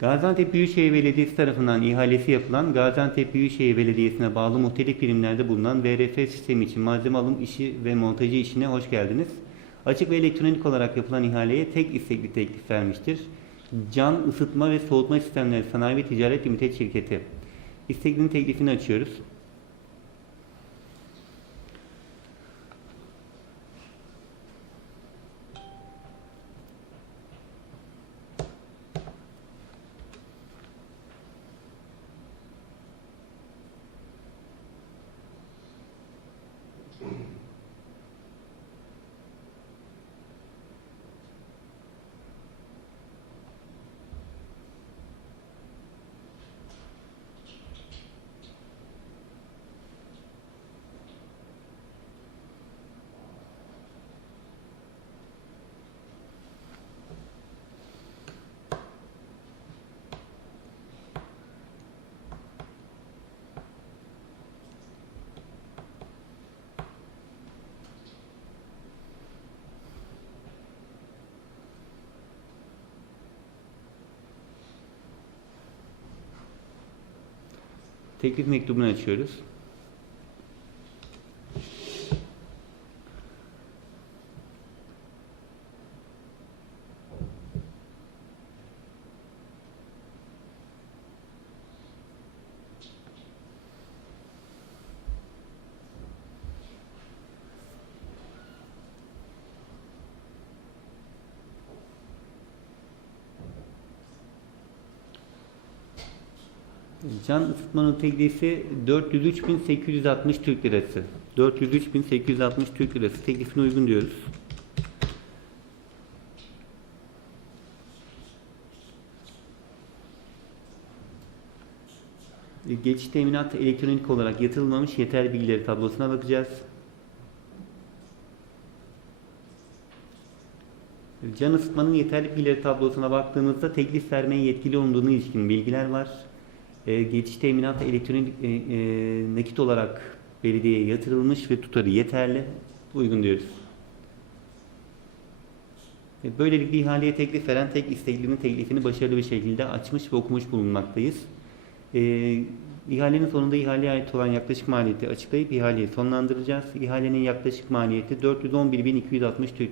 Gaziantep Büyükşehir Belediyesi tarafından ihalesi yapılan Gaziantep Büyükşehir Belediyesi'ne bağlı muhtelif birimlerde bulunan VRF sistemi için malzeme alım işi ve montajı işine hoş geldiniz. Açık ve elektronik olarak yapılan ihaleye tek istekli teklif vermiştir. Can Isıtma ve Soğutma Sistemleri Sanayi ve Ticaret Limited Şirketi. İsteklinin teklifini açıyoruz. Mm-hmm. Teklif mektubunu açıyoruz. Can ısıtmanın teklifi 403.860 Türk Lirası. 403.860 Türk Lirası teklifine uygun diyoruz. E, Geçiş teminat elektronik olarak yatırılmamış yeterli bilgileri tablosuna bakacağız. Can ısıtmanın yeterli bilgileri tablosuna baktığımızda teklif vermeye yetkili olduğuna ilişkin bilgiler var. E, geçiş teminatı elektronik e, e, nakit olarak belediyeye yatırılmış ve tutarı yeterli. Uygun diyoruz. E, böylelikle ihaleye teklif veren tek isteklinin teklifini başarılı bir şekilde açmış ve okumuş bulunmaktayız. E, ihalenin sonunda ihaleye ait olan yaklaşık maliyeti açıklayıp ihaleyi sonlandıracağız. İhalenin yaklaşık maliyeti 411.260 Türk